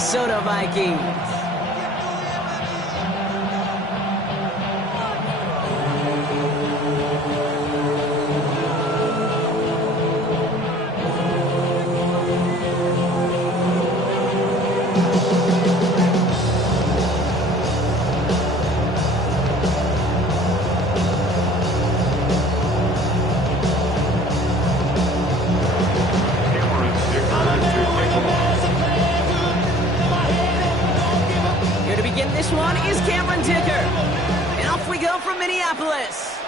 Minnesota Vikings. This one is Cameron Ticker. And off we go from Minneapolis.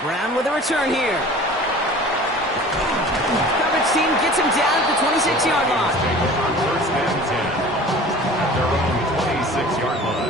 Brown with a return here. Coverage team gets him down at the 26-yard line. First and 10 at their own 26-yard line.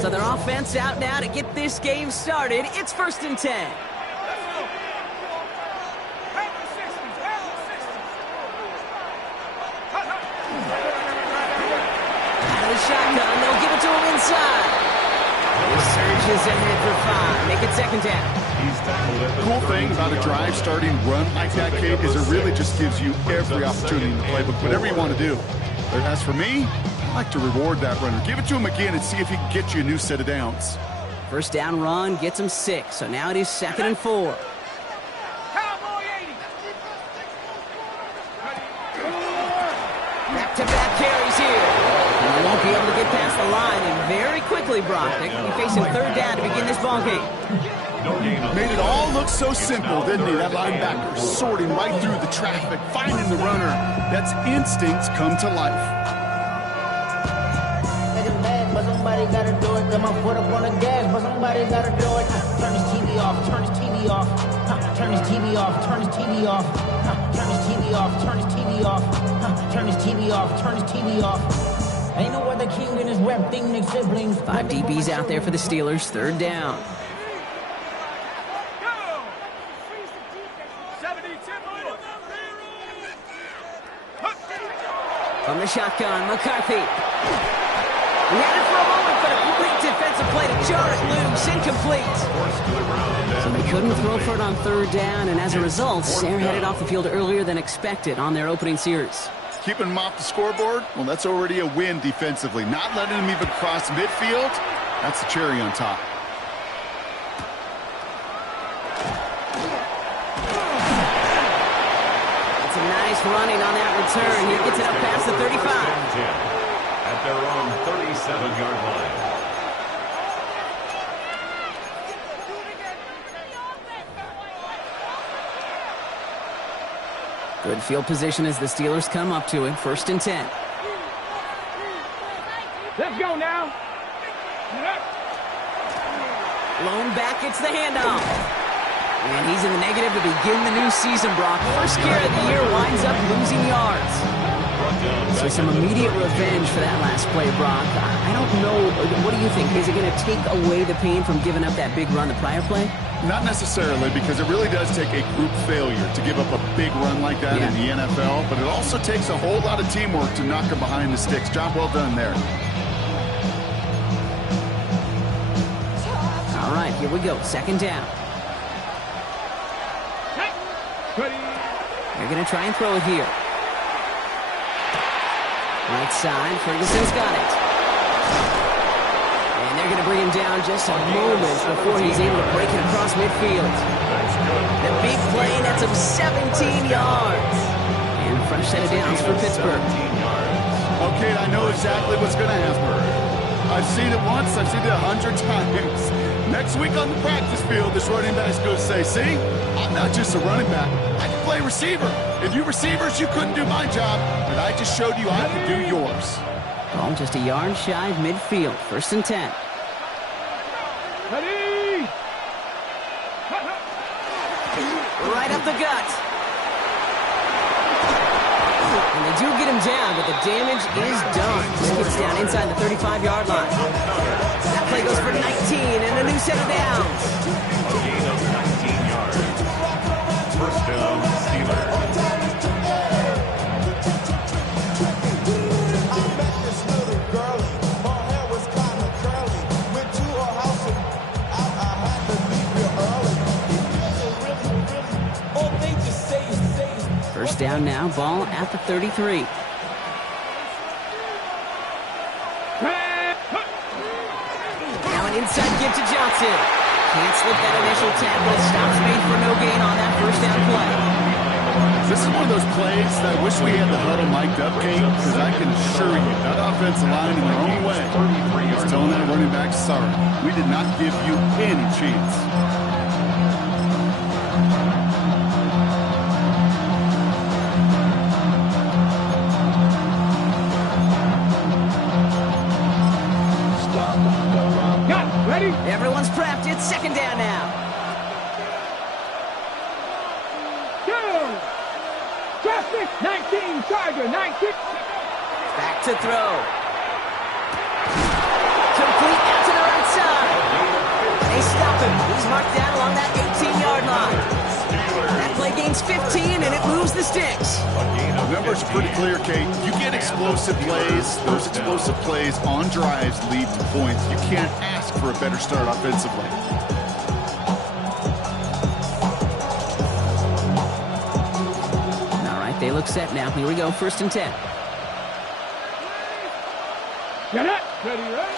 So their offense out now to get this game started. It's 1st and 10. Out of the shotgun, they'll give it to him inside. He surges ahead for 5. Make it 2nd down. The cool thing about a drive starting run like that, Kate, is it really just gives you every opportunity in the playbook, whatever you want to do. But as for me, I like to reward that runner. Give it to him again and see if he can get you a new set of downs. First down run gets him 6, so now it is 2nd and 4. Back-to-back carries here. And they won't be able to get past the line, and very quickly, Brock, they're going to be facing 3rd down to begin this ball game. Made it all look so simple, didn't he? That linebacker sorting right through the traffic, finding the runner. That's instincts come to life. But somebody gotta do it. Got my foot up on the gas, but somebody gotta do it. Turn his TV off, turn his TV off. Turn his TV off, turn his TV off. Turn his TV off, turn his TV off. Turn his TV off, turn his TV off. Ain't no other king in his rep thing than siblings. 5 DBs out there for the Steelers, 3rd down. From the shotgun, McCarthy. He had it for a moment, but a great defensive play to jar it loose, incomplete. So they couldn't throw for it on 3rd down, and as a result, Sayre headed off the field earlier than expected on their opening series. Keeping him off the scoreboard, well, that's already a win defensively. Not letting him even cross midfield, that's the cherry on top. That's a nice running on that return. He gets it up past the 35. At their own 37-yard line. Good field position as the Steelers come up to it. 1st and 10. Let's go now. Lone back gets the handoff. And he's in the negative to begin the new season, Brock. First carry of the year winds up losing yards. So some immediate revenge for that last play, Brock. I don't know. What do you think? Is it going to take away the pain from giving up that big run the prior play? Not necessarily, because it really does take a group failure to give up a big run like that in the NFL, but it also takes a whole lot of teamwork to knock him behind the sticks. Job well done there. All right, here we go. 2nd down. They're going to try and throw it here. Right side, Ferguson's got it. And they're going to bring him down just a moment before he's able to break it across midfield. The big play, that's him 17 yards. And fresh set of downs for Pittsburgh. Okay, I know exactly what's going to happen. I've seen it once, I've seen it 100 times. Next week on the practice field, this running back's going to say, see, I'm not just a running back. I can play receiver. And you receivers, you couldn't do my job, but I just showed you I could do yours. Ball just a yard shy of midfield. 1st and 10. Ready? Right up the gut. And they do get him down, but the damage is done. Just gets down inside the 35-yard line. 15 and a new set of downs. A gain of 19 yards. First down, Steelers. First down now, ball at the 33. Now an inside give to Johnson. Can't slip that initial tackle. Stops made for no gain on that first down play. This is one of those plays that I wish we had the huddle mic'd up, Kate, because I can assure you that offensive line in their own way is telling that running back, sorry, we did not give you any chance. Everyone's prepped. It's second down now. Traffic, 19, Charger, 19. Back to throw. Complete out to the right side. They stop him. He's marked down along that 18-yard line. That play gains 15, and it moves the sticks. The numbers are pretty clear, Kate. You get explosive plays. Those explosive plays on drives lead to points. You can't ask for a better start offensively. All right, they look set now. Here we go, 1st and 10. Get it. Ready, right?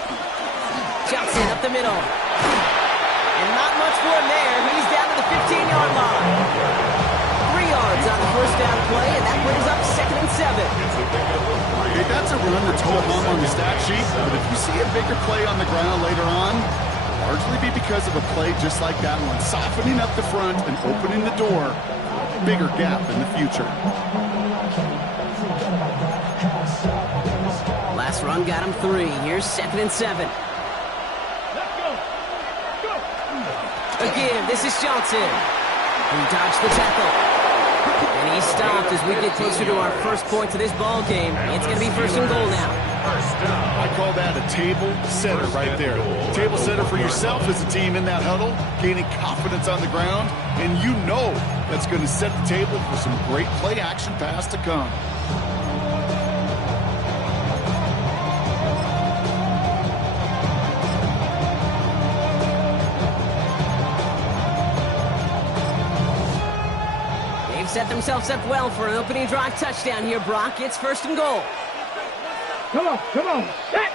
Johnson up the middle. And not much for him there. He's down to the 15-yard line. 3 yards on the first down play, and that brings up 2nd and 7. Hey, that's a run that's ho-hum on the stat sheet, but if you see a bigger play on the ground later on, largely be because of a play just like that one, softening up the front and opening the door, bigger gap in the future. Last run got him 3. Here's 2nd and 7. Let's go. Go. Again, this is Johnson. He dodged the tackle. And he stopped as we get closer to our first point to this ball game. It's going to be 1st and goal now. I call that a table setter right there. Table setter for yourself as a team in that huddle, gaining confidence on the ground, and you know that's going to set the table for some great play action pass to come. Set themselves up well for an opening drive touchdown here, Brock. It's 1st and goal. Come on, come on. Set.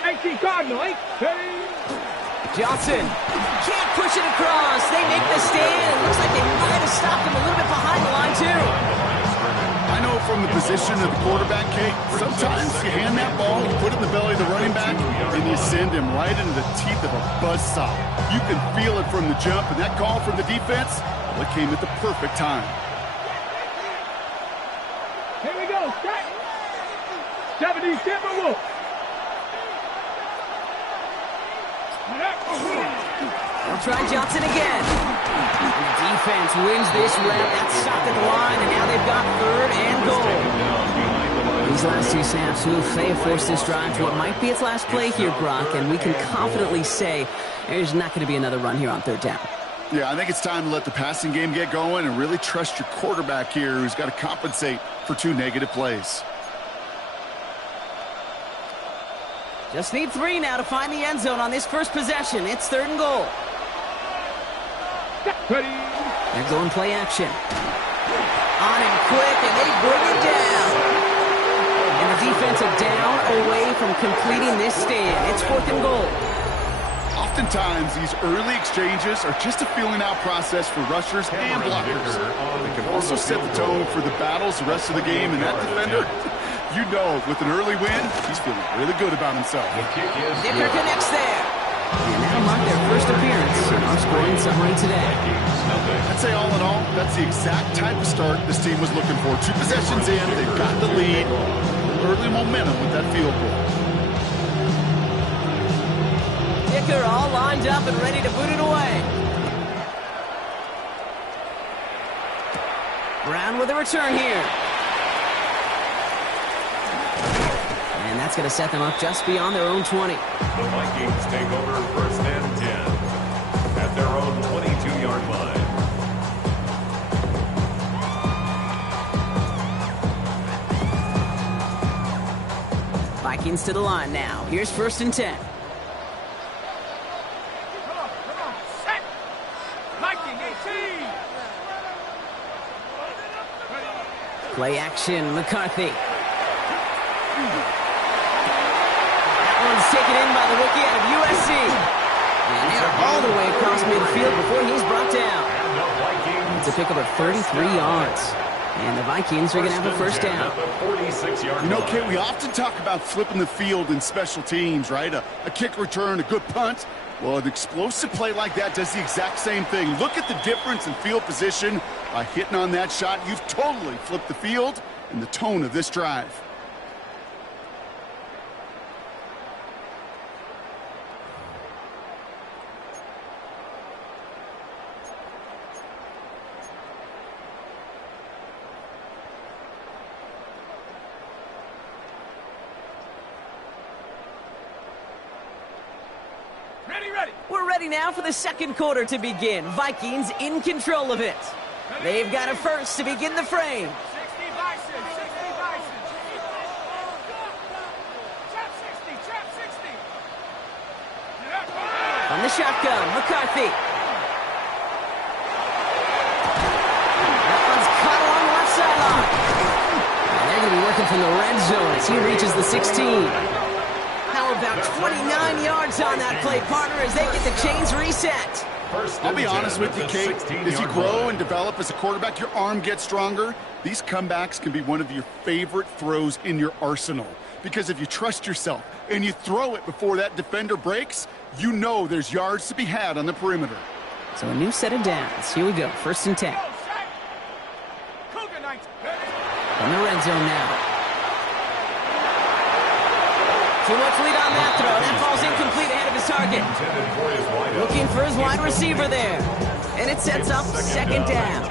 18 Cardinal, 8. Ready. Johnson can't push it across. They make the stand. Looks like they might have stopped him a little bit behind the line, too. I know from the position of the quarterback, Kate, sometimes you hand that ball, you put it in the belly of the running back, and you send him right into the teeth of a buzzsaw. You can feel it from the jump, and that call from the defense, well, it came at the perfect time. Here we go. Set. 70 Timberwolves. They'll try Johnson again. And the defense wins this rep. That's stopped at the line, and now they've got 3rd and goal. These last 2 snaps, they have forced this drive to what might be its last play here, Brock, and we can confidently say there's not going to be another run here on 3rd down. Yeah, I think it's time to let the passing game get going and really trust your quarterback here, who's got to compensate for 2 negative plays. Just need 3 now to find the end zone on this first possession. It's 3rd and goal. Ready. They're going play action. On him quick, and they bring him down. And the defensive down away from completing this stand. It's 4th and goal. Oftentimes, these early exchanges are just a feeling-out process for rushers and blockers. They can also set the tone for the battles the rest of the game, and that defender, you know, with an early win, he's feeling really good about himself. Dicker connects there. And that'll mark their first appearance in our scoring summary today. I'd say all in all, that's the exact type of start this team was looking for. 2 possessions in, they've got the lead, early momentum with that field goal. Dicker all lined up and ready to boot it away. Brown with a return here. And That's going to set them up just beyond their own 20. The Vikings take over first and 10 at their own 22-yard line. Vikings to the line now. Here's first and 10. Come on, set. Viking 18. Play action, McCarthy. That one's taken in by the rookie out of USC. And they're all the way across midfield before he's brought down. It's a pickup of 33 yards. And the Vikings are going to have a first down. You know, Kate, we often talk about flipping the field in special teams, right? A kick return, a good punt. Well, an explosive play like that does the exact same thing. Look at the difference in field position. By hitting on that shot, you've totally flipped the field and the tone of this drive. We're ready now for the second quarter to begin. Vikings in control of it. They've got a first to begin the frame. 60 Bison, 60 Bison. Trap 60, trap 60. On the shotgun, McCarthy. That one's caught along the left sideline. And they're going to be working from the red zone as he reaches the 16. How about 29 yards on that play, partner, as they get the chains reset? I'll be honest with you, Kate. As you grow and develop as a quarterback, your arm gets stronger. These comebacks can be one of your favorite throws in your arsenal. Because if you trust yourself and you throw it before that defender breaks, you know there's yards to be had on the perimeter. So a new set of downs. Here we go, first and 10. On the red zone now. Too much lead on that throw. That ball's incomplete ahead of his target. Looking for his wide receiver there. And it sets up second down.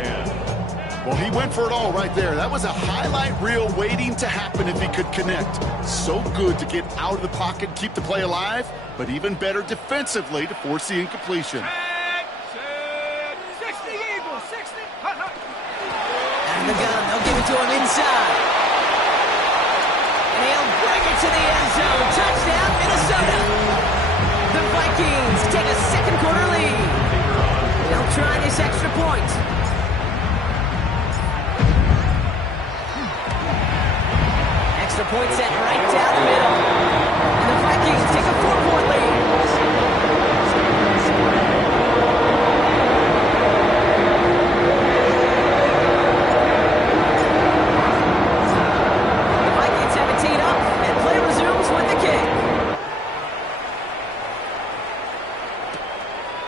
Well, he went for it all right there. That was a highlight reel waiting to happen if he could connect. So good to get out of the pocket, keep the play alive, but even better defensively to force the incompletion. 60 Eagles, 60. Out of the gun, they'll give it to him inside. And he'll bring it to the end zone. Touchdown, Minnesota. The Vikings take a second quarter lead. They'll try this extra point. Extra point set right down the middle. And the Vikings take a 4-point lead.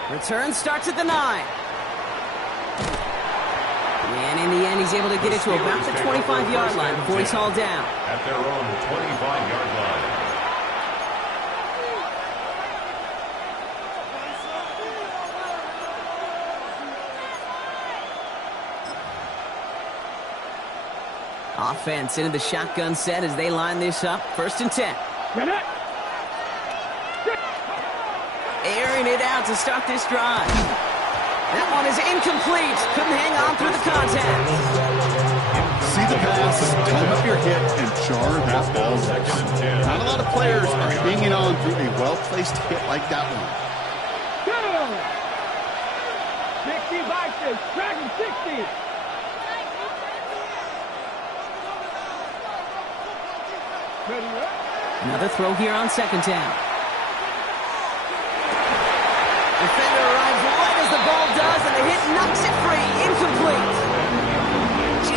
Return starts at the 9. And in the end, he's able to get it to about the 25-yard line before he's hauled down. At their own 25-yard line. Offense into the shotgun set as they line this up. First and 10. Airing it out to start this drive. That one is incomplete. Couldn't hang on through the contact. See the pass, time up your hit, and jar that ball. Not a lot of players are hanging on through a well-placed hit like that one. 60 Bison, Dragon 60. Another throw here on second down. Defender arrives right as the ball does, and the hit knocks it free. Incomplete.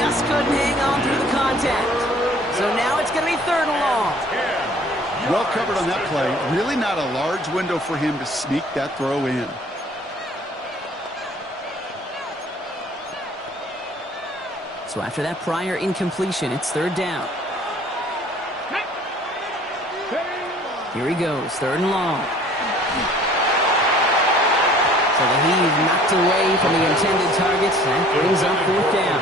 Just couldn't hang on through the contact. So now it's going to be third and long. Well covered on that play. Really not a large window for him to sneak that throw in. So after that prior incompletion, it's third down. Here he goes, third and long. So the heave knocked away from the intended targets. That brings up 4th down.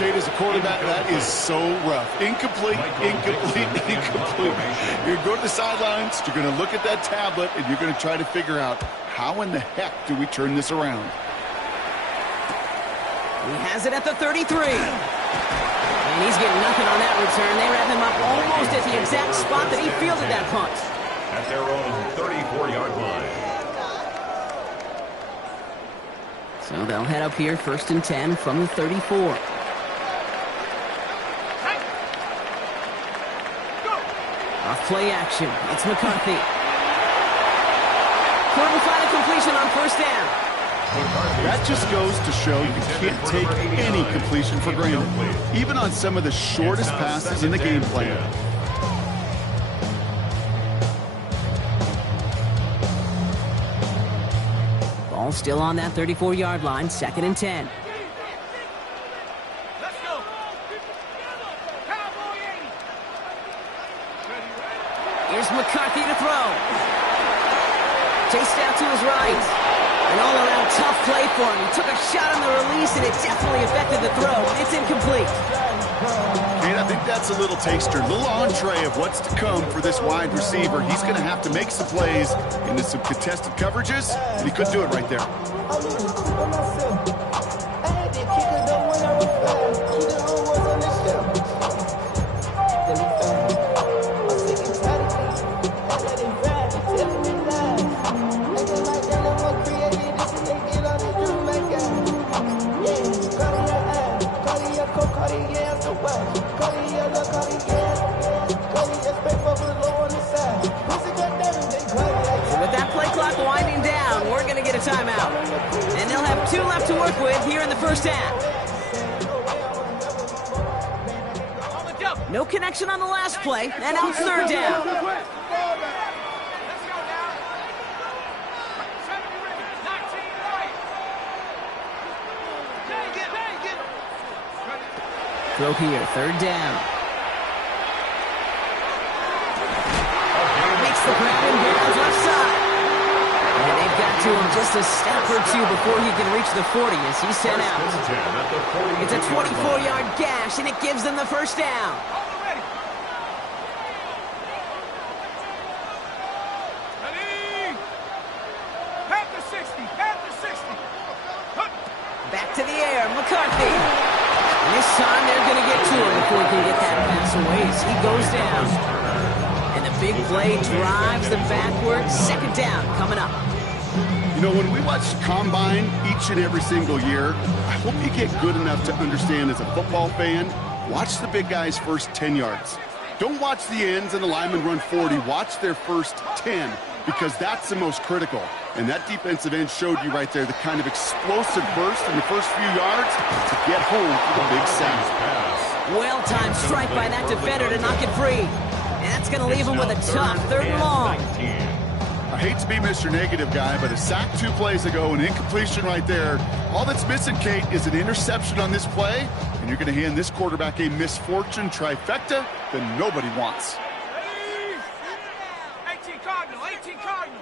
Kate, as a quarterback, that is so rough. Incomplete, incomplete, incomplete. You're going to go to the sidelines, you're going to look at that tablet, and you're going to try to figure out how in the heck do we turn this around. He has it at the 33. And he's getting nothing on that return. They wrap him up almost at the exact spot that he fielded that punt. At their own 34-yard line. So they'll head up here 1st and 10 from the 34. Off play action. It's McCarthy. Couldn't find a completion on 1st down. That just goes to show you can't take any completion for granted, even on some of the shortest passes in the game plan. Ball still on that 34-yard line, 2nd and 10. Let's go. Here's McCarthy to throw. Chased out to his right. An all-around tough play for him. He took a shot on the release, and it definitely affected the throw. It's incomplete. And I think that's a little taster, a little entree of what's to come for this wide receiver. He's going to have to make some plays into some contested coverages, and he couldn't do it right there. Timeout. And they'll have 2 left to work with here in the 1st half. No connection on the last play, and now 3rd down. Throw here, 3rd down. Makes the grab and goes left side. And they've got to him just a step or 2 before he can reach the 40 as he's sent out. It's a 24-yard gash, and it gives them the 1st down. Back to the air, McCarthy. And this time they're going to get to him before he can get that pass away as he goes down. And the big play drives them backwards. 2nd down coming up. You know, when we watch Combine each and every single year, I hope you get good enough to understand as a football fan, watch the big guys' first 10 yards. Don't watch the ends and the linemen run 40. Watch their first 10 because that's the most critical. And that defensive end showed you right there the kind of explosive burst in the first few yards to get home for the big sack. Well-timed strike by that defender to knock it free. And that's going to leave him with a tough 3rd and long. I hate to be Mr. Negative guy, but a sack 2 plays ago, an incompletion right there. All that's missing, Kate, is an interception on this play, and you're going to hand this quarterback a misfortune trifecta that nobody wants. 18 Cardinal, 18 Cardinal.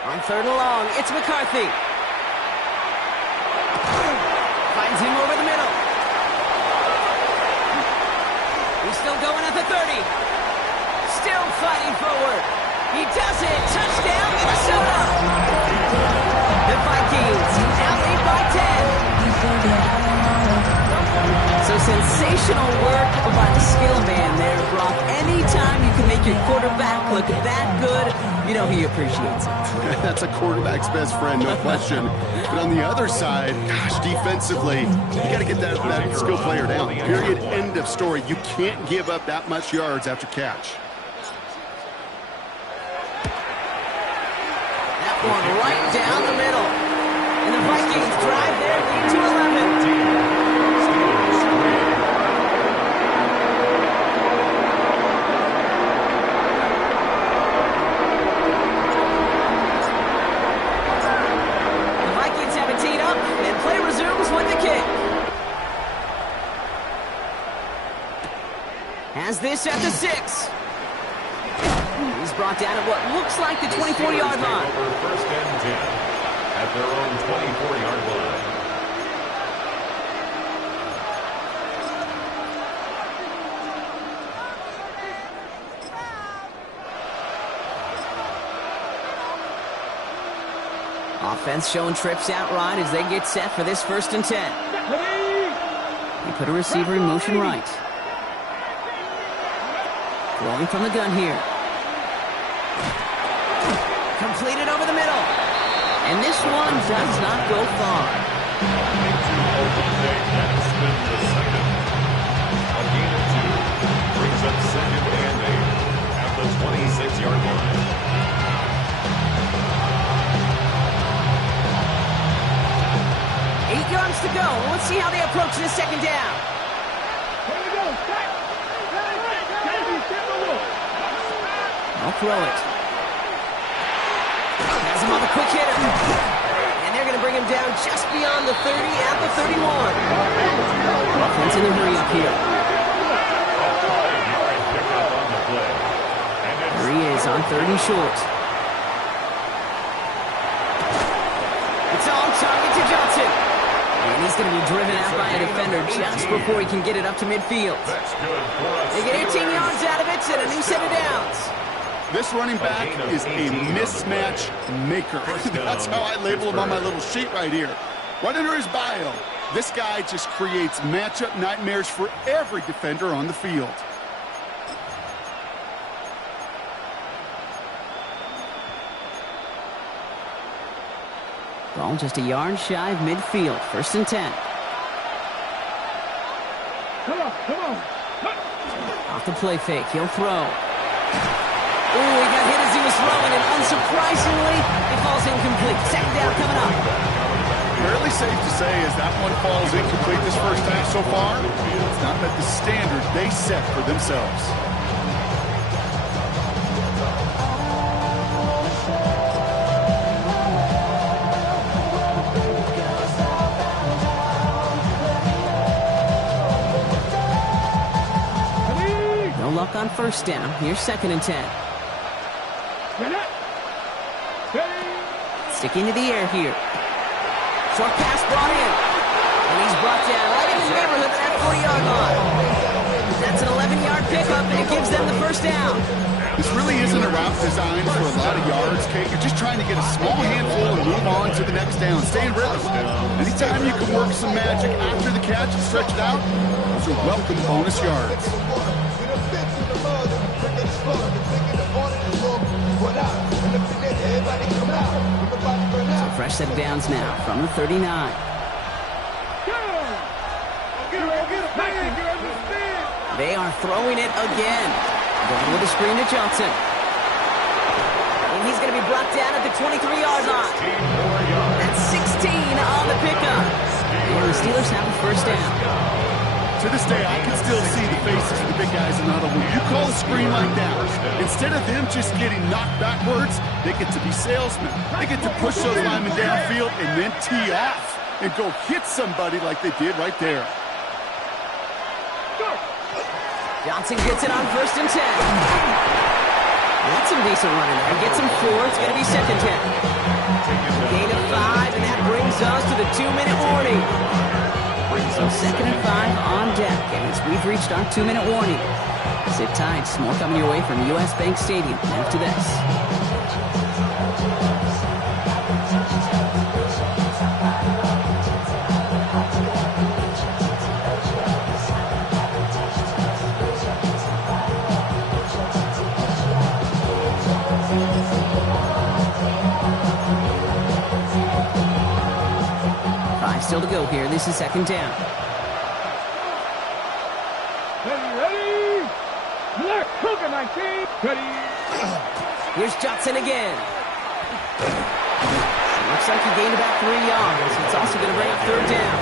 On 3rd and long, it's McCarthy. Finds him over the middle. He's still going at the 30. Still fighting forward. He does it. Touchdown, Minnesota. The Vikings now lead by 10. So sensational work by the skill man there, Brock. Anytime you can make your quarterback look that good, you know he appreciates it. That's a quarterback's best friend, no question. But on the other side, gosh, defensively, you got to get that skill player down. Period, end of story. You can't give up that much yards after catch. That one right down the middle. And the Vikings drive their lead to 11. The Vikings have a 10 has this at the 6. He's brought down at what looks like the 24-yard line. Over first and 10 at their own 24-yard line. Offense showing trips out right as they get set for this 1st and 10. They put a receiver in motion right. Rolling from the gun here. Completed over the middle. And this one does not go far. A gain of 2 brings up 2nd and 8 at the 26-yard line. 8 yards to go. Let's see how they approach this 2nd down. I'll throw it. Has him on the quick hitter. And they're going to bring him down just beyond the 30 at the 31. Offense in a hurry up here. There he is on 3rd and short. It's on target to Johnson. And he's going to be driven out by a defender just before he can get it up to midfield. They get 18 yards out of it and a new set of downs. This running back is a mismatch maker. That's how I label him on my little sheet right here. Right under his bio, this guy just creates matchup nightmares for every defender on the field. Ball just a yard shy of midfield. 1st and 10. Come on. Off the play fake. He'll throw. Ooh, he got hit as he was throwing, and unsurprisingly, it falls incomplete. 2nd down coming up. Fairly safe to say as that one falls incomplete this first half so far, it's not met the standard they set for themselves. No luck on 1st down. Here's 2nd and 10. Sticking to the air here. Short pass brought in. And he's brought down right in the neighborhood of that 40-yard line. That's an 11-yard pickup, and it gives them the 1st down. This really isn't a route designed for a lot of yards, Kate. You're just trying to get a small handful and move on to the next down. Stay in rhythm. Anytime you can work some magic after the catch and stretch it out, those are welcome bonus yards. So fresh set of downs now from the 39. They are throwing it again. Going with a screen to Johnson. And he's going to be brought down at the 23-yard line. That's 16 on the pickup. And the Steelers have a 1st down. To this day, I can still see the faces of the big guys in the huddle. When you call a screen like that, instead of them just getting knocked backwards, they get to be salesmen. They get to push those linemen downfield and then tee off and go hit somebody like they did right there. Johnson gets it on 1st and 10. That's some decent running there. Gets him 4. It's going to be 2nd 10. Gain of 5, and that brings us to the 2-minute warning. So 2nd and 5 on deck, and as we've reached our 2-minute warning. Sit tight, more coming your way from US Bank Stadium after this. Still to go here. This is 2nd down. Ready? Black Hooker 19. Ready? Here's Johnson again. Looks like he gained about 3 yards. It's also going to bring up 3rd down.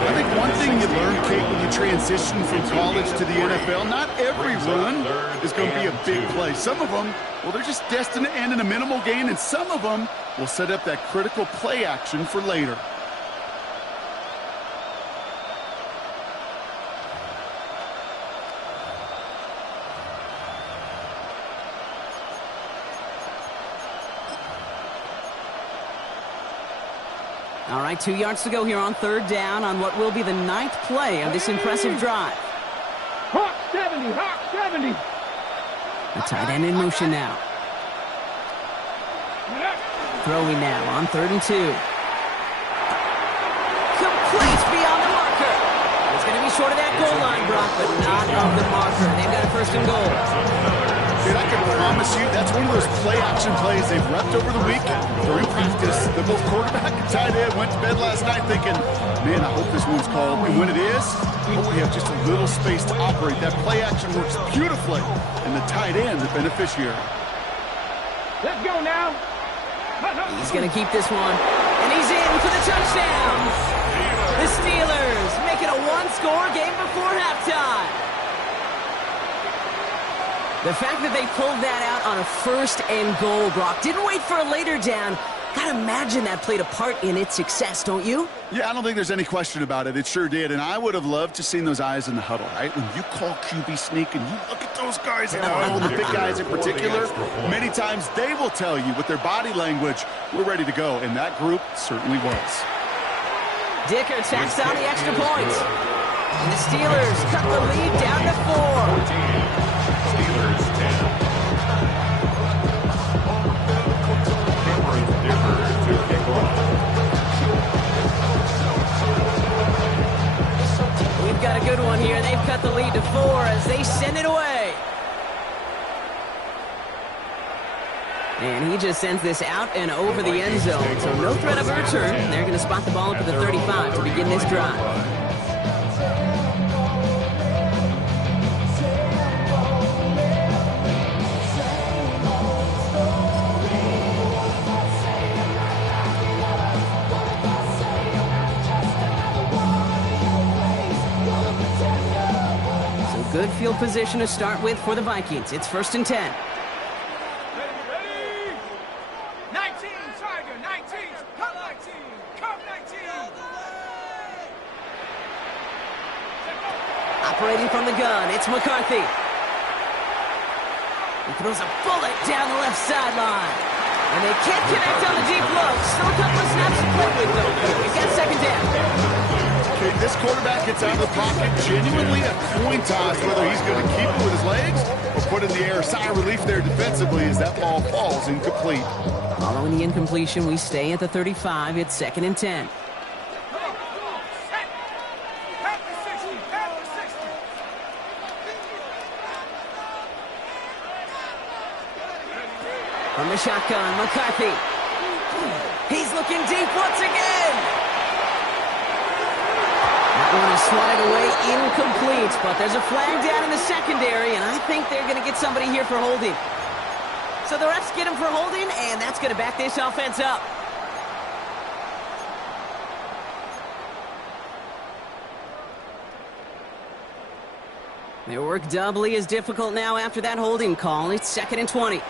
I think one thing you learn, Kate, when you transition from college to the NFL, not every run is going to be a big play. Some of them, well, they're just destined to end in a minimal gain, and some of them will set up that critical play action for later. All right, 2 yards to go here on third down on what will be the 9th play of this impressive drive. Hawk 70, Hawk 70. The tight end in motion now. Throwing now on 3rd and 2. Complete beyond the marker. It's going to be short of that goal line, Brock, but not of the marker. They've got a 1st and goal. Dude, I can promise you that's one of those play-action plays they've repped over the week during practice. The both quarterback and tight end went to bed last night thinking, man, I hope this one's called. And when it is, I hope we have just a little space to operate. That play-action works beautifully, and the tight end, the beneficiary. Let's go now. He's going to keep this one, and he's in for the touchdown. The Steelers make it a one-score game before halftime. The fact that they pulled that out on a 1st and goal, Brock, didn't wait for a later down. Gotta imagine that played a part in its success, don't you? Yeah, I don't think there's any question about it. It sure did, and I would have loved to seen those eyes in the huddle, right? When you call QB sneak and you look at those guys in the huddle, the big guys in particular, many times they will tell you with their body language, we're ready to go, and that group certainly was. Dicker tacks on the extra point. And the Steelers cut the lead down to 4. Steelers 10. Cameron Dicker to kick off. We've got a good one here. They've cut the lead to 4 as they send it away. And he just sends this out and over the end zone. So no threat of a return. They're going to spot the ball up at the 35 to begin this drive. Good field position to start with for the Vikings. It's 1st and 10. Ready? 19, Tiger, 19, come 19, come 19. Operating from the gun, it's McCarthy. He throws a bullet down the left sideline. And they can't connect on the deep look. Still a couple of snaps to play with, though. We've got 2nd down. Okay, this quarterback gets out of the pocket, genuinely a coin toss, whether he's going to keep it with his legs or put it in the air. Sigh of relief there defensively as that ball falls incomplete. Following the incompletion, we stay at the 35. It's 2nd and 10. From the shotgun, McCarthy. He's looking deep once again. That one is swatted away, incomplete, but there's a flag down in the secondary, and I think they're going to get somebody here for holding. So the refs get him for holding, and that's going to back this offense up. Their work doubly is difficult now after that holding call. It's 2nd and 20.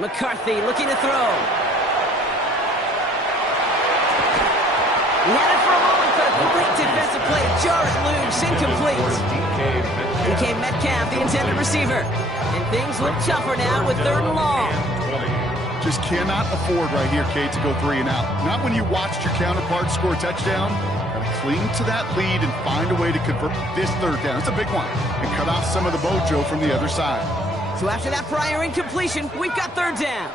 McCarthy looking to throw. He had it for a moment, but a great defensive play to jar it loose, incomplete. DK Metcalf, the intended receiver. And things look tougher now with 3rd and long. Just cannot afford right here, Kate, to go 3 and out. Not when you watched your counterpart score a touchdown. Got to cling to that lead and find a way to convert this 3rd down. It's a big one. And cut off some of the mojo from the other side. So after that prior incompletion, we've got 3rd down.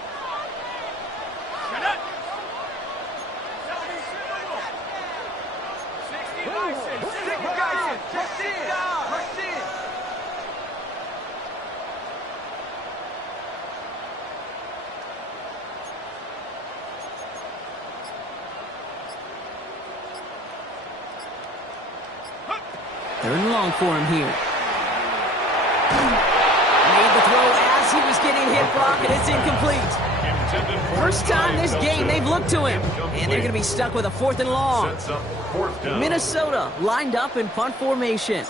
Third and long for him here. Made the throw as he was getting hit, Brock, and it's incomplete. First time this game they've looked to him, and they're going to be stuck with a 4th and long. Minnesota lined up in punt formation.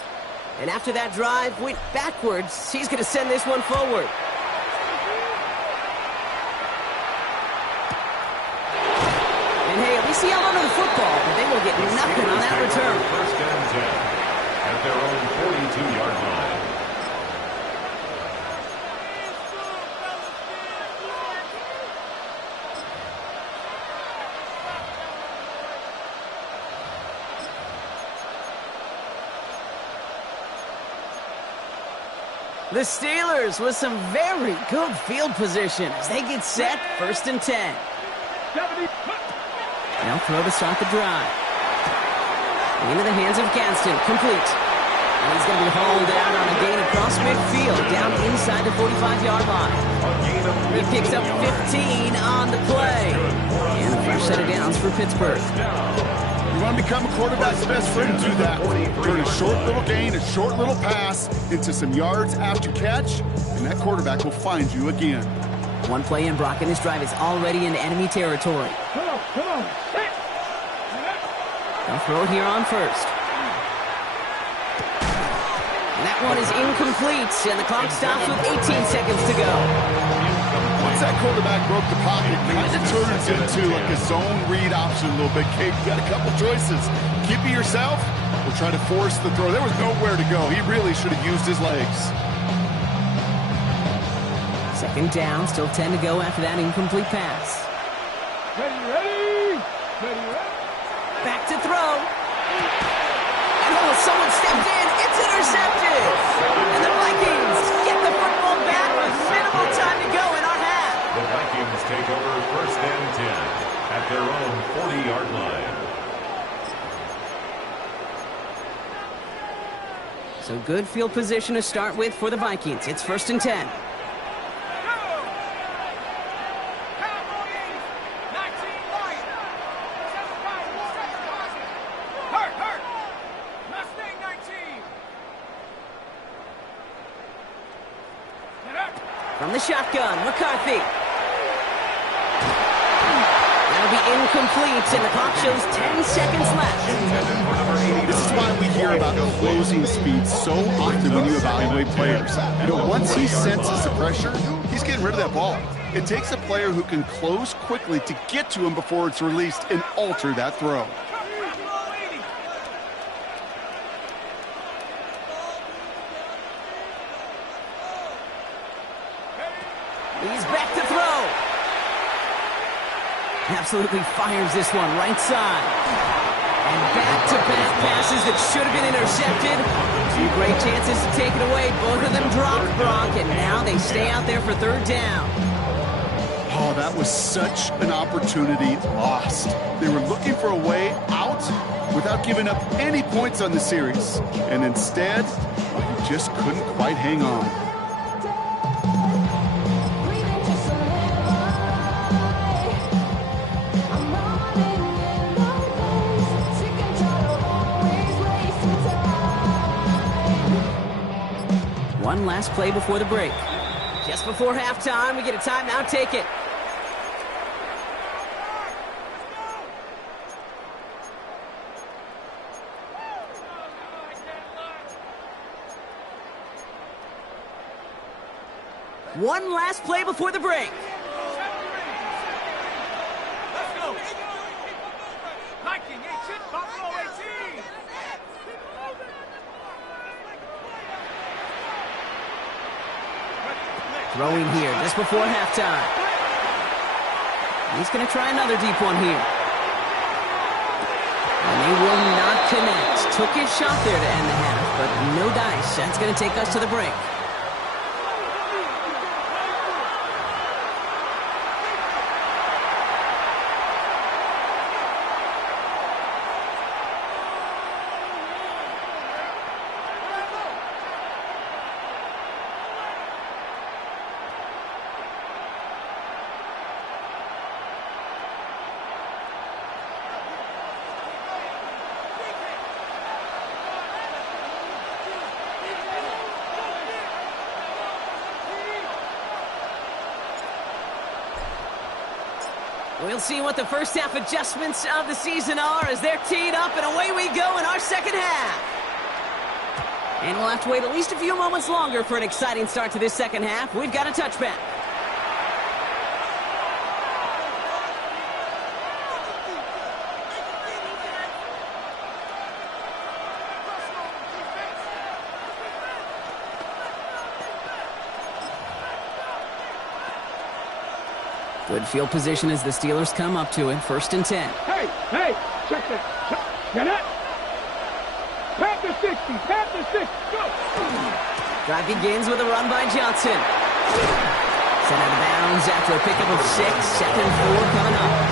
And after that drive went backwards, he's going to send this one forward. And hey, at least see out onto the football, but they will get nothing on that return. First and 10 at their own 42-yard line. The Steelers with some very good field position as they get set, first and 10. They'll throw to start the drive. Into the hands of Gadsden, complete. And he's going to be hauled out on a gain across midfield, down inside the 45-yard line. He picks up 15 on the play. And a fresh set of downs for Pittsburgh. You want to become a quarterback's best friend, do that. Turn a short little gain, a short little pass into some yards after catch, and that quarterback will find you again. One play in, Brock, and this drive is already into enemy territory. Come on. They'll throw it here on first. And that one is incomplete, and the clock stops with 18 seconds to go. Once that quarterback broke the pocket, kind of turns into like a zone read option a little bit. Kate, you got a couple choices. Keep it yourself or try to force the throw. There was nowhere to go. He really should have used his legs. Second down, still 10 to go after that incomplete pass. Ready. Back to throw. And someone stepped in. It's intercepted. And the Vikings get the football back with minimal time to go in our half. The Vikings take over first and 10 at their own 40-yard line. So good field position to start with for the Vikings. It's first and 10. From the shotgun, McCarthy. That'll be incomplete, and the clock shows 10 seconds left. This is why we hear about closing speed so often when you evaluate players. You know, once he senses the pressure, he's getting rid of that ball. It takes a player who can close quickly to get to him before it's released and alter that throw. He's back to throw. Absolutely fires this one right side. And back-to-back passes that should have been intercepted. Two great chances to take it away. Both of them dropped, Brock, and now they stay out there for third down. Oh, that was such an opportunity lost. They were looking for a way out without giving up any points on the series. And instead, he just couldn't quite hang on. One last play before the break. Just before halftime, we get a timeout. Take it. One last play before the break. Let's go. Viking 18, Buffalo 18. Throwing here just before halftime. He's going to try another deep one here. And they will not connect. Took his shot there to end the half, but no dice. That's going to take us to the break. We'll see what the first half adjustments of the season are as they're teed up, and away we go in our second half. And we'll have to wait at least a few moments longer for an exciting start to this second half. We've got a touchback. Good field position as the Steelers come up to it. 1st and 10. Hey, check that. Get it? Pat the 60, go! Drive begins with a run by Johnson. Sent out of bounds after a pickup of 6. 2nd and 4 coming up.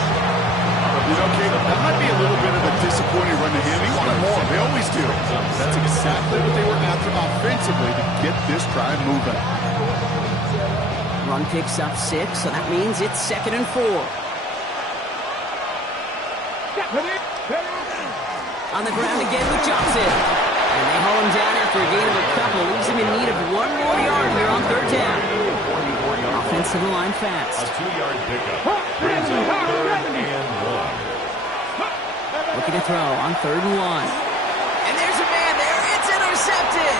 You know, Caleb, that might be a little bit of a disappointing run to him. He wanted more. They always do. That's exactly what they were after offensively to get this drive moving. Run picks up 6, so that means it's 2nd and 4. On the ground again with Johnson. And they haul him down after a gain of a couple. Leaves him in need of 1 more yard here on 3rd down. Offense to the line fast. A 2-yard pickup. Brings up 3rd and 1. Looking to throw on 3rd and 1. And there's a man there. It's intercepted.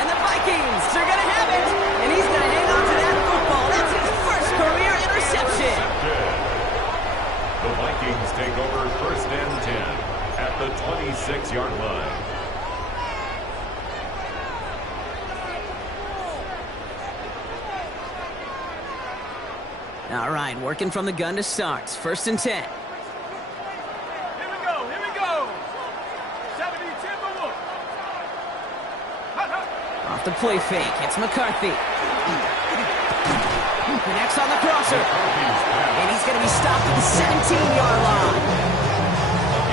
And the Vikings are going to have it. And he's going to hang on to that football. That's his first career interception. The Vikings take over 1st and 10 at the 26-yard line. All right, working from the gun to start. 1st and 10. Here we go. 70 Timberwolves. Off the play fake. It's McCarthy. Connects on the crosser. And he's going to be stopped at the 17-yard line.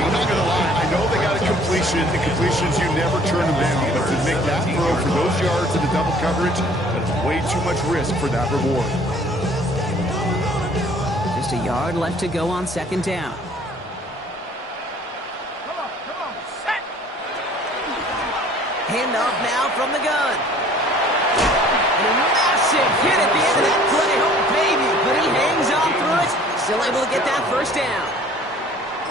I'm not going to lie. I know they got a completion. The completions, you never turn them down. But to make that throw for those yards in the double coverage, that's way too much risk for that reward. Just a yard left to go on 2nd down. Come on, set! Handoff now from the gun. And a massive hit at the end of that play. Oh, baby. But he hangs on through it. Still able to get that 1st down.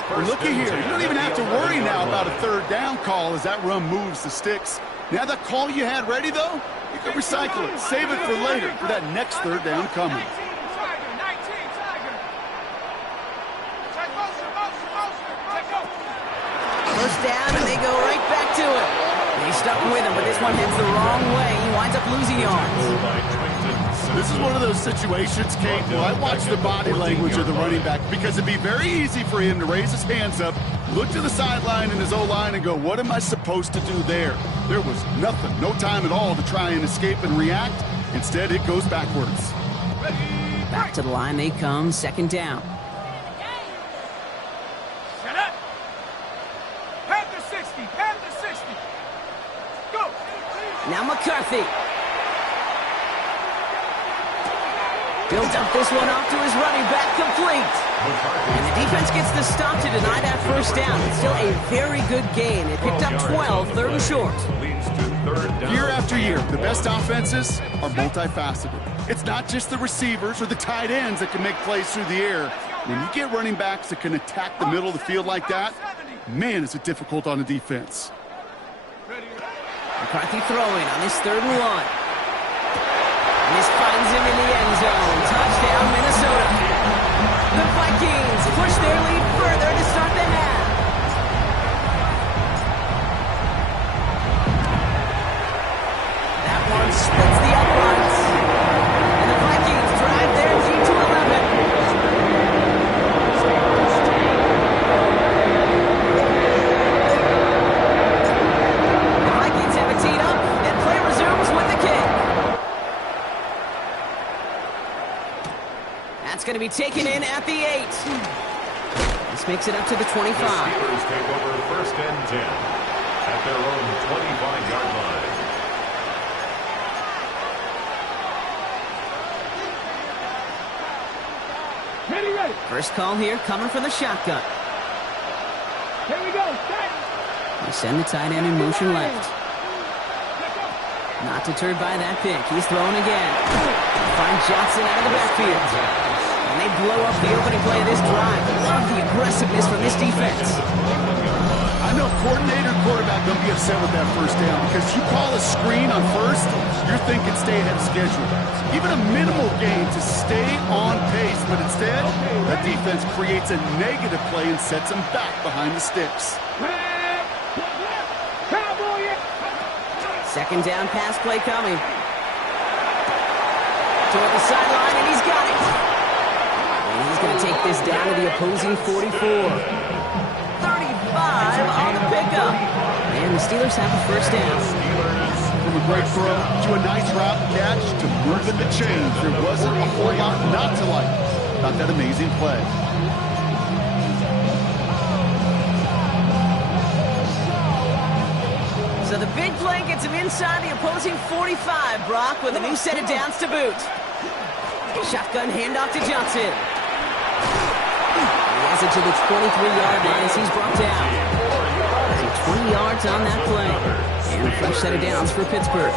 Well, looky here. You don't even have to worry now about a 3rd down call as that run moves the sticks. Now that call you had ready, though, you can recycle it. Save it for later for that next 3rd down coming. 19, Tiger. Check motion. Check over. 1st down, and they go right back to it. They stuck with him, but this one heads the wrong way. He winds up losing yards. This is one of those situations, Kate, where I watch the body language of the running back because it'd be very easy for him to raise his hands up, look to the sideline in his O-line and go, what am I supposed to do there? There was nothing, no time at all to try and escape and react. Instead, it goes backwards. Back to the line they come, 2nd down. Set up. Pat the 60. Go. Now McCarthy. Builds up this one off to his running back, complete. And the defense gets the stop to deny that 1st down. It's still a very good gain. It picked up 12, 3rd and short. Year after year, the best offenses are multifaceted. It's not just the receivers or the tight ends that can make plays through the air. When you get running backs that can attack the middle of the field like that, man, is it difficult on the defense. McCarthy throwing on this 3rd and 1. And this finds him in the end zone. Touchdown, Minnesota. The Vikings push their lead further to start the half. That one splits the uprights. And the Vikings drive their lead to 11. The Vikings have it teed up, and play resumes with the kick. That's going to be taken in at the 8. This makes it up to the 25. The Steelers take over 1st and 10 at their own 25-yard line. Ready. First call here coming from the shotgun. Here we go. Set. They send the tight end in motion left. Not deterred by that pick. He's throwing again. Find Johnson out of the backfield. And they blow up the opening play of this drive. Love the aggressiveness from this defense. I know coordinator and quarterback don't be upset with that 1st down because you call a screen on 1st, you're thinking stay ahead of schedule. Even a minimal gain to stay on pace, but instead, the defense creates a negative play and sets them back behind the sticks. 2nd down pass play coming. toward the sideline, and he's got it. And he's going to take this down to the opposing 44. 35 on the pickup. And the Steelers have a first down. From a great throw to a nice route catch to moving the chains. There wasn't a whole lot not to like about that amazing play. So the big play gets him inside the opposing 45, Brock, with a new set of downs to boot. Shotgun handoff to Johnson. He has it to the 23-yard line as he's brought down. So 20 yards on that play. And a fresh set of downs for Pittsburgh.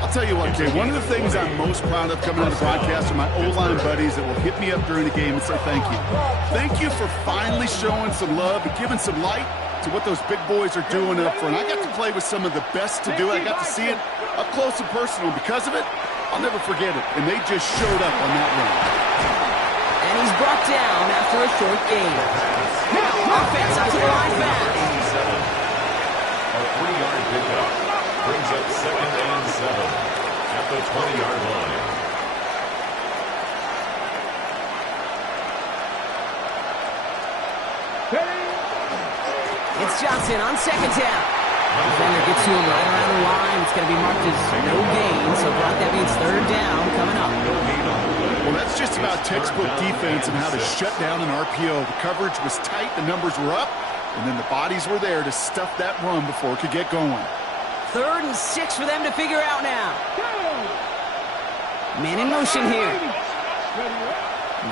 I'll tell you what, Kay, one of the things I'm most proud of coming out of the broadcast are my O-line buddies that will hit me up during the game and say thank you. Thank you for finally showing some love and giving some light to what those big boys are doing up front. I got to play with some of the best to do it. I got to see it up close and personal. Because of it, I'll never forget it. And they just showed up on that run. And he's brought down after a short gain. Offense up to the line fast. A 3-yard pickup brings up 2nd and 7 at the 20-yard line. It's Johnson on 2nd down. Defender gets to him right around the line. It's going to be marked as no gain. So, Brock, that means 3rd down coming up. Well, that's just about textbook defense and how to shut down an RPO. The coverage was tight, the numbers were up, and then the bodies were there to stuff that run before it could get going. 3rd and 6 for them to figure out now. Man in motion here.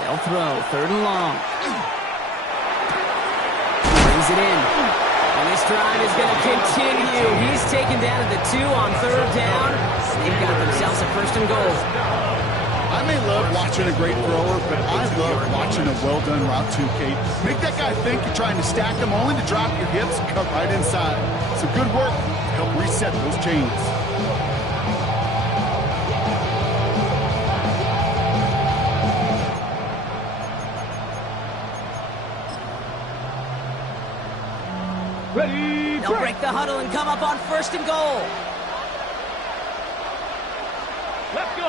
They'll throw. 3rd and long. Brings it in. And this drive is going to continue. He's taken down at the 2 on 3rd down. They've got themselves a 1st and goal. I may love watching a great thrower, but I love watching a well-done route too, Kate. Make that guy think you're trying to stack them only to drop your hips and cut right inside. Some good work to help reset those chains. Ready, They'll break the huddle and come up on 1st and goal. Let's go.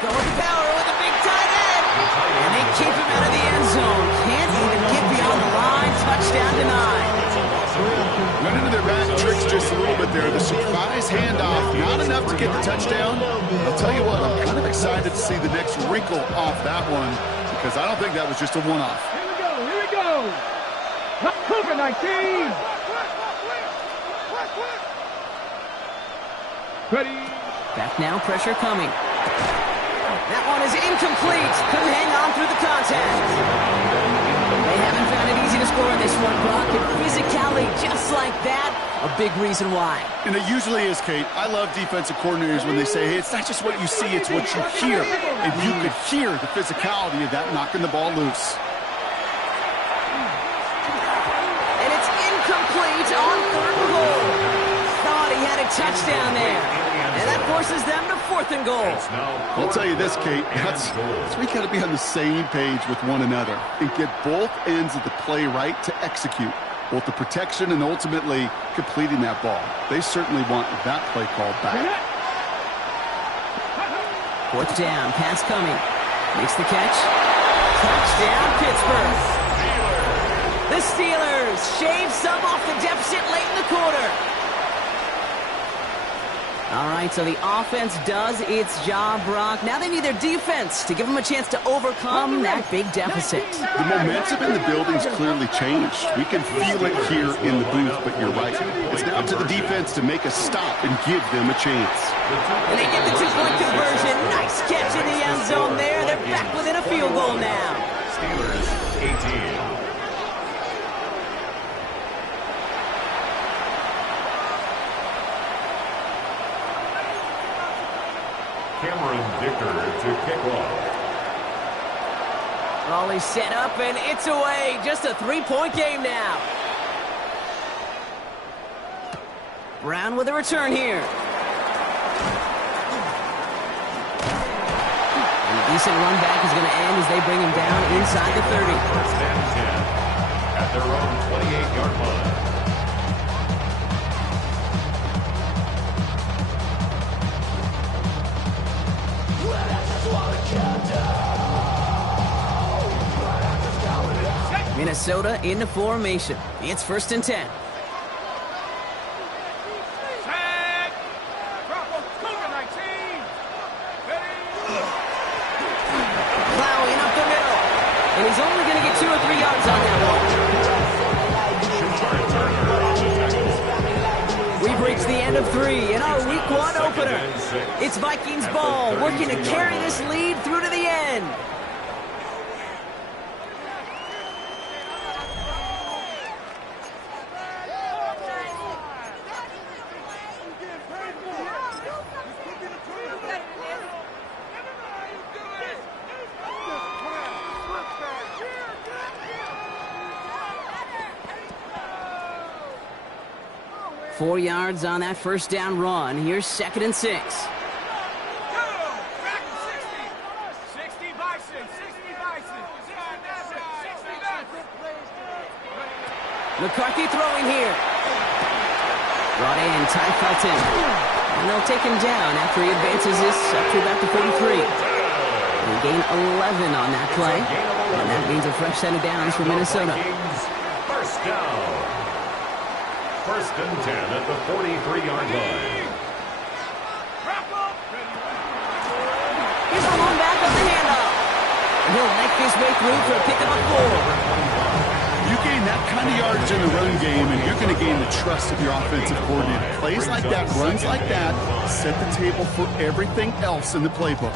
Go with the power with a big tight end. And they keep him out of the end zone. Can't even get beyond the line. Touchdown denied. Went into their back tricks just a little bit there. The surprise handoff, not enough to get the touchdown. I'll tell you what, I'm kind of excited to see the next wrinkle off that one because I don't think that was just a one-off. Here we go. COVID-19. Ready. Back now, pressure coming. That one is incomplete. Couldn't hang on through the contact. They haven't found it easy to score in this one, Brock. And physicality just like that, a big reason why. And it usually is, Kate. I love defensive coordinators when they say, hey, it's not just what you see, it's what you hear. And you could hear the physicality of that knocking the ball loose. And it's incomplete on 3rd and goal. Thought he had a touchdown there. And that forces them to 4th and goal. I'll tell you this, Kate, that's we got to be on the same page with one another and get both ends of the play right to execute, both the protection and ultimately completing that ball. They certainly want that play called back. 4th down, pass coming. Makes the catch. Touchdown, Pittsburgh. The Steelers shave some off the deficit late in the quarter. All right, so the offense does its job, Brock. Now they need their defense to give them a chance to overcome that big deficit. The momentum in the building's clearly changed. We can feel it here in the booth, but you're right. It's now to the defense to make a stop and give them a chance. And they get the 2-point conversion. Nice catch in the end zone there. They're back within a field goal now. Steelers 18. To kick off. All is set up and it's away. Just a 3-point game now. Brown with a return here. And a decent run back is going to end as they bring him down inside the 30. 1st and 10 at their own 28-yard line. Minnesota into formation. It's 1st and 10. Plowing up the middle. And he's only going to get 2 or 3 yards on that one. We've reached the end of 3 in our Week 1 opener. It's Vikings ball, working to carry this lead through to the end. Four yards on that first down run. Here's 2nd and 6. McCarthy throwing here. Brought in, Ty Felton. And they'll take him down after he advances this up to about the 33. They gain 11 on that play. And that means a fresh set of downs for Minnesota. First down. 1st and 10 at the 43-yard line. Here's the long back of the handoff. And he'll make his way through for a pickup of 4. You gain that kind of yardage in the run game, and you're going to gain the trust of your offensive coordinator. Plays like that, runs like that, set the table for everything else in the playbook.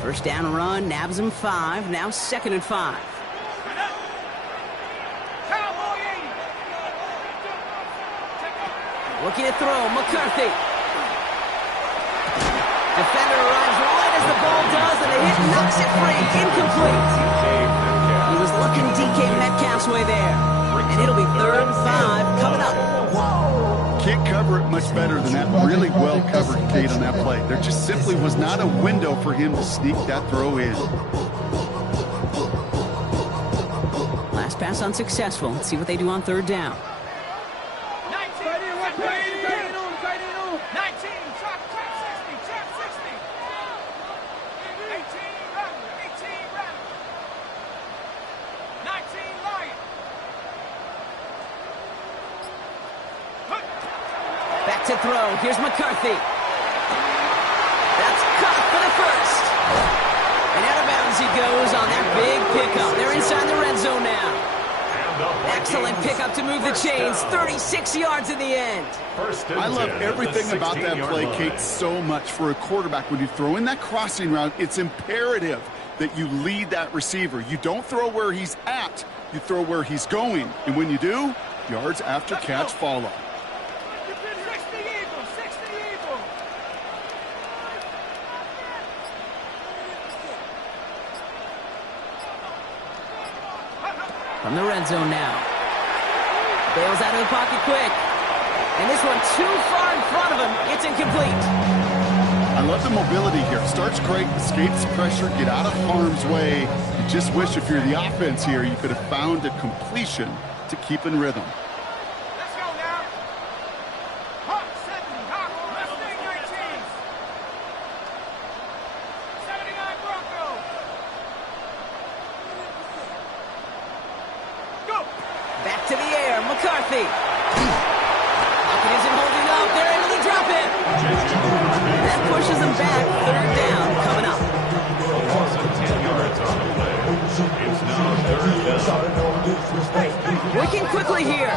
First down run, nabs him 5. Now 2nd and 5. Looking to throw, McCarthy. Defender arrives right as the ball does, and the hit knocks it free. Incomplete. He was looking DK Metcalf's way there. And it'll be 3rd and 5 coming up. Can't cover it much better than that. Really well covered, Kate, on that play. There just simply was not a window for him to sneak that throw in. Last pass unsuccessful. Let's see what they do on 3rd down. Back to throw. Here's McCarthy. That's caught for the 1st. And out of bounds he goes on that big pickup. They're inside the red zone now. Excellent pickup to move the chains. 36 yards in the end. I love everything about that play, Kate, so much for a quarterback. When you throw in that crossing route, it's imperative that you lead that receiver. You don't throw where he's at. You throw where he's going. And when you do, yards after catch follow. From the red zone now. Bails out of the pocket quick. And this one too far in front of him. It's incomplete. I love the mobility here. Starts great, escapes pressure, get out of harm's way. You just wish if you're the offense here, you could have found a completion to keep in rhythm. Let's go now. Hawk 70, Hawk, Mustang 19. 79 Bronco. Back to the air, McCarthy. Pocket isn't holding up. They're able to drop it. That pushes them back. 3rd down coming up. A loss of 10 yards on the play. It's now 3rd down. Working quickly here.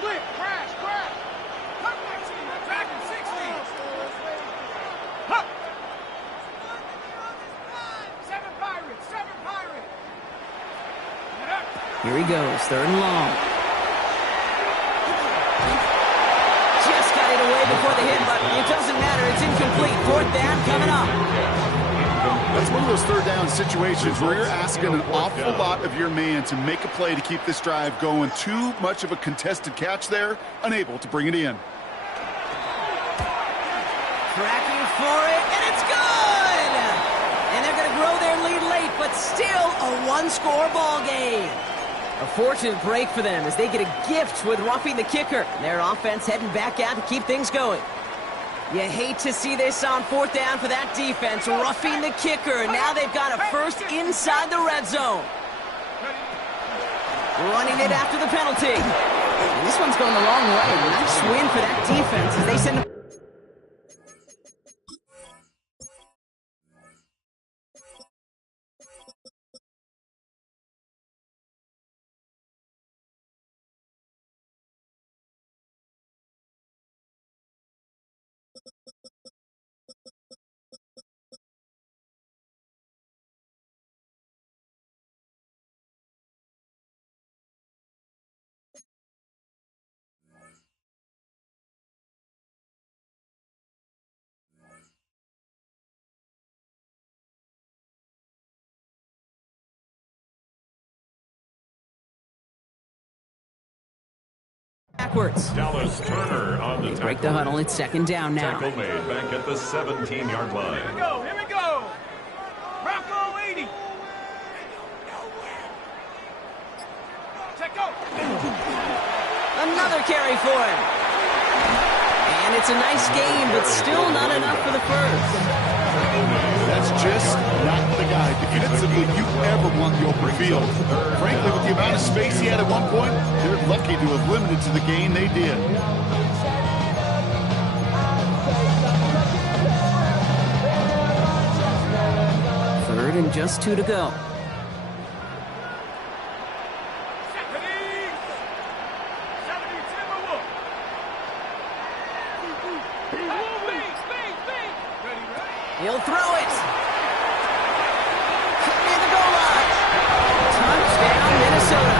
Blip. Crash. Hawk 19, Dragon 60. Hawk. 7 Pirates. Here he goes, 3rd and long. Just got it away before the hit, but it doesn't matter. It's incomplete. 4th down coming up. That's one of those 3rd down situations where you're asking an awful lot of your man to make a play to keep this drive going. Too much of a contested catch there, unable to bring it in. Tracking for it, and it's good! And they're going to grow their lead late, but still a 1-score ball game. A fortunate break for them as they get a gift with roughing the kicker. Their offense heading back out to keep things going. You hate to see this on 4th down for that defense, roughing the kicker, and now they've got a first inside the red zone. Running it after the penalty. And this one's going the wrong way. Nice win for that defense as they send it backwards. Dallas Turner on the They break the huddle. It's 2nd down now. tackle made back at the 17-yard line. Here we go. Rocco 80. Check out. Another carry for him. And it's a nice game, but still not enough for the first. That's just not the guy defensively you ever want the open field. Frankly, with the amount of space he had at one point, they're lucky to have limited to the game they did. 3rd and just 2 to go. He'll throw it. Near the goal line. Touchdown, Minnesota.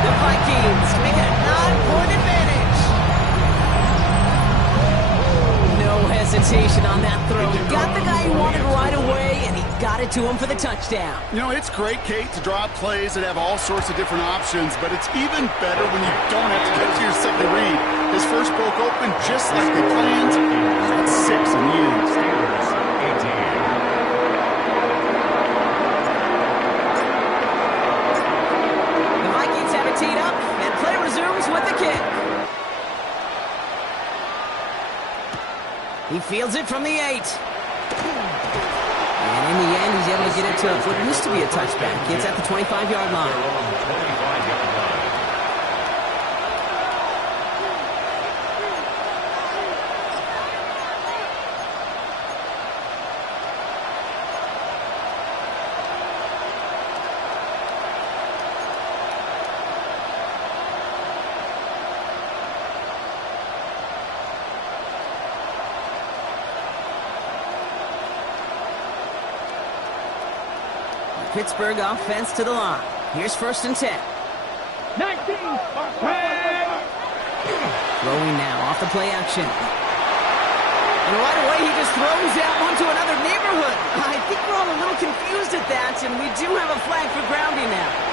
The Vikings make it a 9-point advantage. No hesitation on that throw. He got the guy he wanted right away, and he got it to him for the touchdown. You know, it's great, Kate, to draw up plays that have all sorts of different options, but it's even better when you don't have to get to your second read. His first broke open just like they planned. That's 6 in the end. Steelers 18. The Vikings have it teed up, and play resumes with the kick. He fields it from the 8. And in the end, he's able to get it to what used to be a touchback. It's at the 25-yard line. 25-yard line. Pittsburgh offense to the line. Here's 1st and 10. 19. Throwing now off the play action. And right away he just throws that one to another neighborhood. I think we're all a little confused at that, and we do have a flag for grounding now.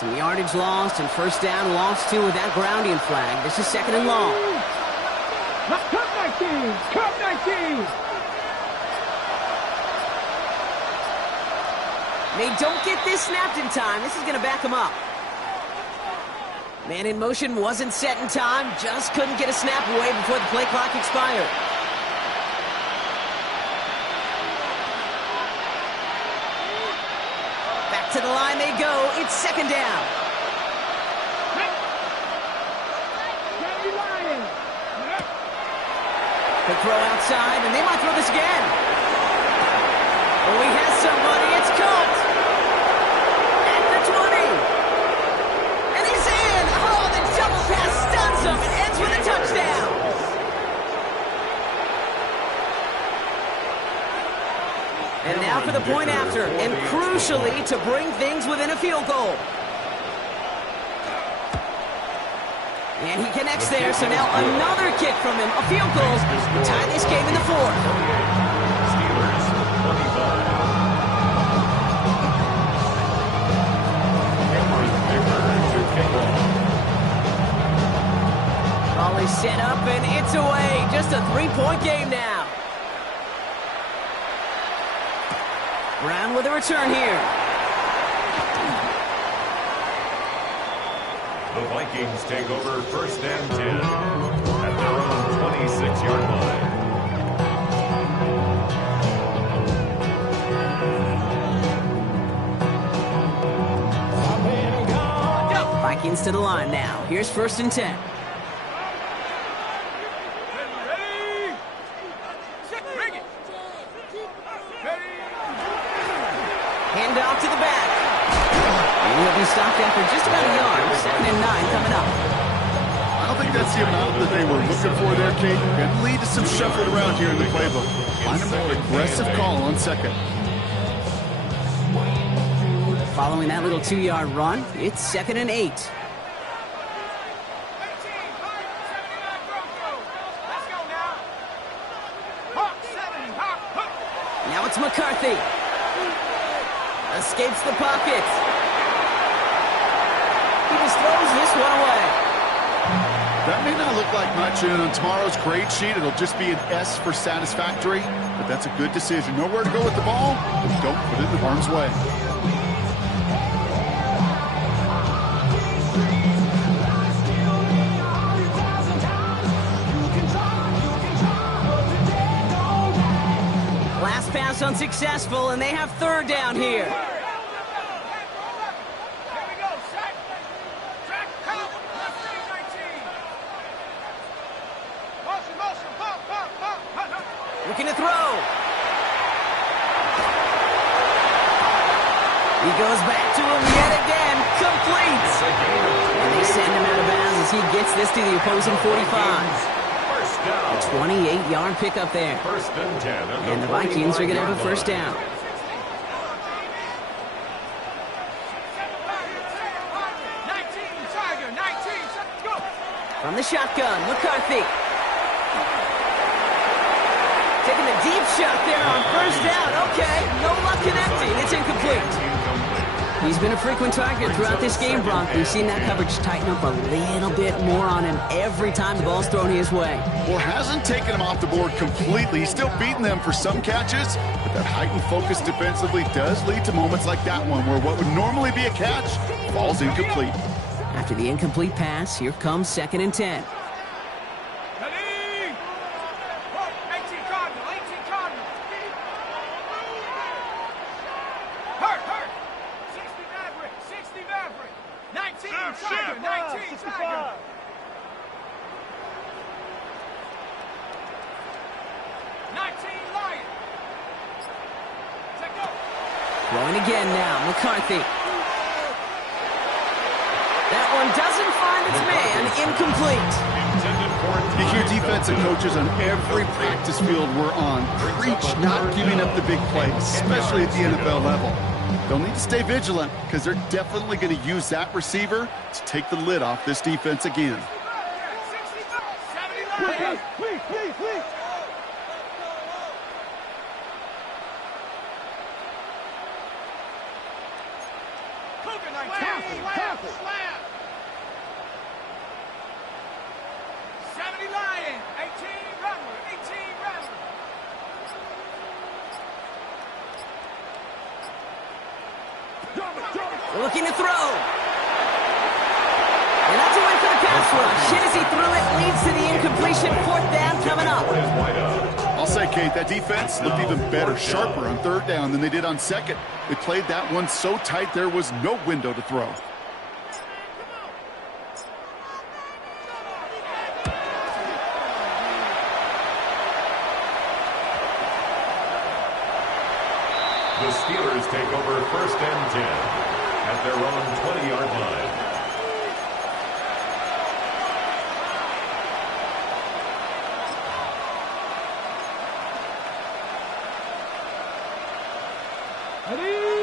Some yardage lost and 1st down lost too with that grounding flag. This is 2nd and long. Cut 19. Cut 19. They don't get this snapped in time. This is going to back them up. Man in motion wasn't set in time. Just couldn't get a snap away before the play clock expired. To the line they go. It's 2nd down. The throw outside, and they might throw this again. Oh, he has somebody. It's caught. At the 20. And he's in. Oh, the double pass stuns him and ends with a touchdown. And now for the point after, and crucially to bring things within a field goal. And he connects there, so now another kick from him. A field goal to tie this game in the fourth. Steelers 25. Cameron Baker to kick off. Ball is set up, and it's away. Just a three-point game now. Brown with a return here. The Vikings take over first and 10 at their own 26-yard line. Vikings to the line now. Here's first and 10. Hand off to the back. And he'll be stopped after just about a yard. 2nd and 9 coming up. I don't think that's the amount that they were looking for there, Kate. Can lead to some shuffling around here in the playbook. Find a more aggressive call on second. Following that little 2-yard run, it's 2nd and 8. Now it's McCarthy. Escapes the pocket. He just throws this one away. That may not look like much, and on tomorrow's grade sheet, it'll just be an S for satisfactory, but that's a good decision. Nowhere to go with the ball, but don't put it in harm's way. Last pass unsuccessful, and they have 3rd down here. Looking to throw. He goes back to him yet again. Complete. And they send him out of bounds as he gets this to the opposing 45. A 28-yard pickup there. First and 10. And the Vikings are going to have a first down. From the shotgun, McCarthy. Taking a deep shot there on first down. Okay, no luck connecting. It's incomplete. He's been a frequent target throughout this game, Bronk. We've seen that coverage tighten up a little bit more on him every time the ball's thrown his way. Well, hasn't taken him off the board completely. He's still beating them for some catches, but that heightened focus defensively does lead to moments like that one where what would normally be a catch falls incomplete. After the incomplete pass, here comes 2nd and 10. Throwing again now, McCarthy. That one doesn't find its man, incomplete. You hear defensive coaches on every practice field we're on preach not giving up the big plays, especially at the NFL level. They'll need to stay vigilant because they're definitely going to use that receiver to take the lid off this defense again. Please. Looking to throw. And that's a win for the pass rush. Hit as he threw it, leads to the incompletion. 4th down coming up. I'll say, Kate, that defense looked even better, sharper on 3rd down than they did on 2nd. They played that one so tight there was no window to throw. The Steelers take over first and 10 at their own 20-yard line.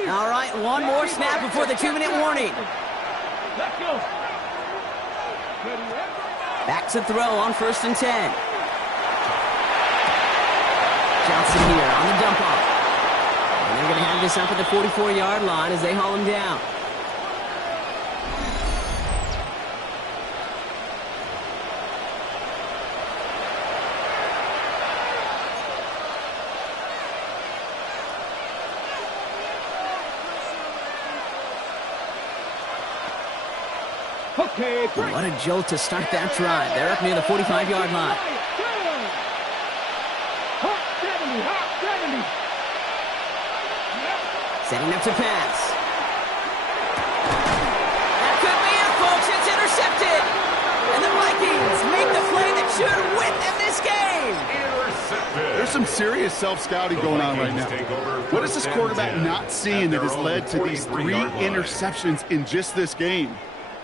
All right, one more snap before the 2-minute warning. Let's go. Ready, Back to throw on 1st and 10. Johnson here on the dump off. And they're going to have this up at the 44-yard line as they haul him down. Okay, What a jolt to start that drive. They're up near the 45-yard line. Hot 70. Setting up to pass. That could be it, folks. It's intercepted. And the Vikings make the play that should win them this game. Intercepted. There's some serious self-scouting going on right now. What is this quarterback not seeing that has led to these 3 interceptions in just this game?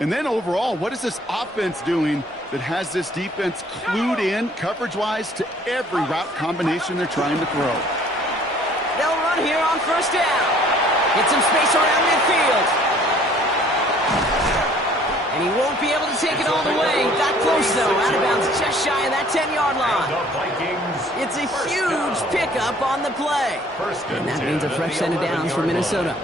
And then overall, what is this offense doing that has this defense clued in coverage-wise to every route combination they're trying to throw? They'll run here on 1st down. Get some space around midfield. And he won't be able to take it all the way. Got close, though. Out of bounds just shy of that 10-yard line. It's a huge pickup on the play. And that means a fresh set of downs for Minnesota.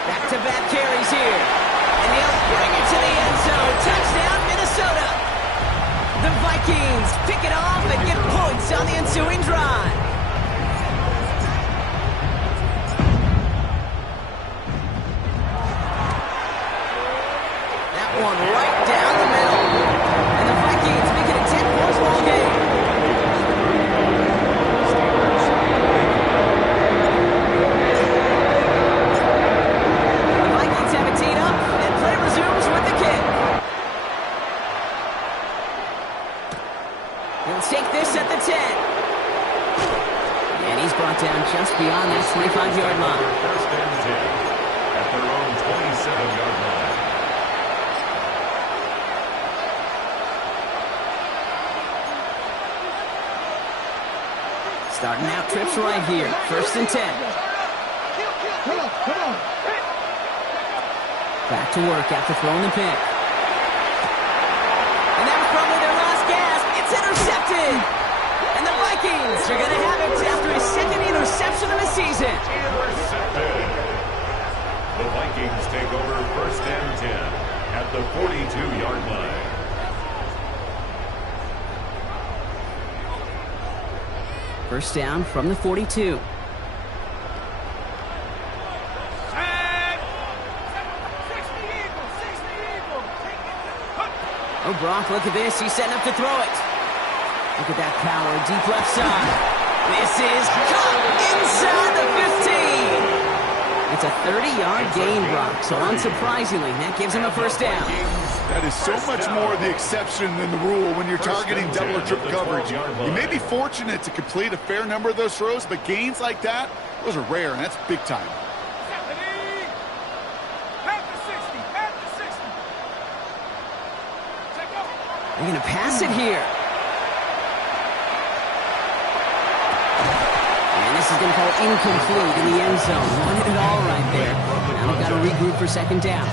Back-to-back carries here. And he'll bring it to the end zone. Touchdown, Minnesota. The Vikings pick it off and get points on the ensuing drive. That one right down the middle. And the Vikings make it a 10-point ball game. The Vikings have it teed up, and play resumes with the kick. He'll take this at the 10. And he's brought down just beyond that 25-yard line. 1st and 10 at their own 27-yard line. Starting out trips right here. 1st and 10. Come on. Back to work after throwing the pick. And that was probably their last gasp. It's intercepted. And the Vikings are going to have it after his 2nd interception of the season. Intercepted. The Vikings take over 1st and 10 at the 42-yard line. First down from the 42. Oh, Brock, look at this. He's setting up to throw it. Look at that power. Deep left side. This is caught inside the 15. It's a 30-yard gain, Brock. So unsurprisingly, that gives him a first down. That is so much more the exception than the rule when you're targeting double or triple coverage. You may be fortunate to complete a fair number of those throws, but gains like that, those are rare, and that's big time. They're going to pass it here. And this is going to fall incomplete in the end zone. Won it all right there. Now they've got to regroup for 2nd down.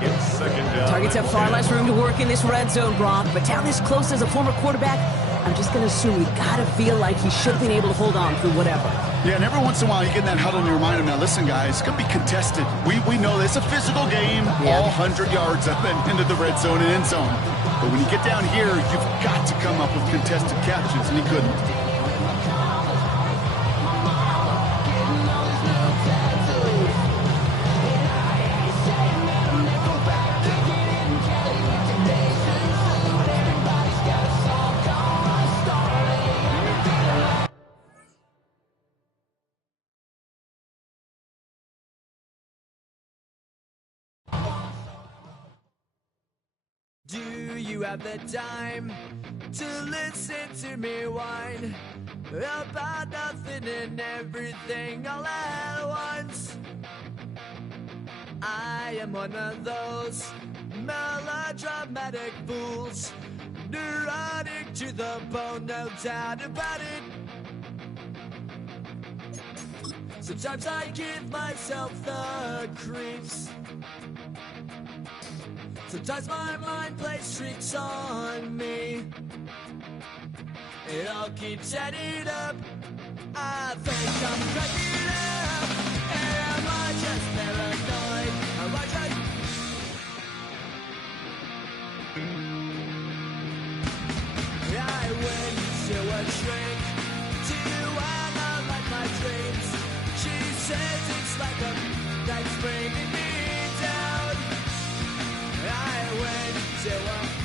It's 2nd down. Targets have far less room to work in this red zone, Brock. But down this close as a former quarterback, I'm just going to assume you got to feel like he should have been able to hold on through whatever. Yeah, and every once in a while you get in that huddle and you remind him, now listen guys, it's going to be contested. We know this, a physical game, all 100 yards up and into the red zone and end zone. But when you get down here, you've got to come up with contested catches, and he couldn't. Do you have the time to listen to me whine about nothing and everything all at once? I am one of those melodramatic fools, neurotic to the bone, no doubt about it. So Sometimes I give myself the creeps. Sometimes my mind plays tricks on me. It all keeps adding up. I think I'm cracking up. Am I just paranoid? Am I just... I went to a shrink to analyze my dreams. She says it's like a night's bringing me down. I went to a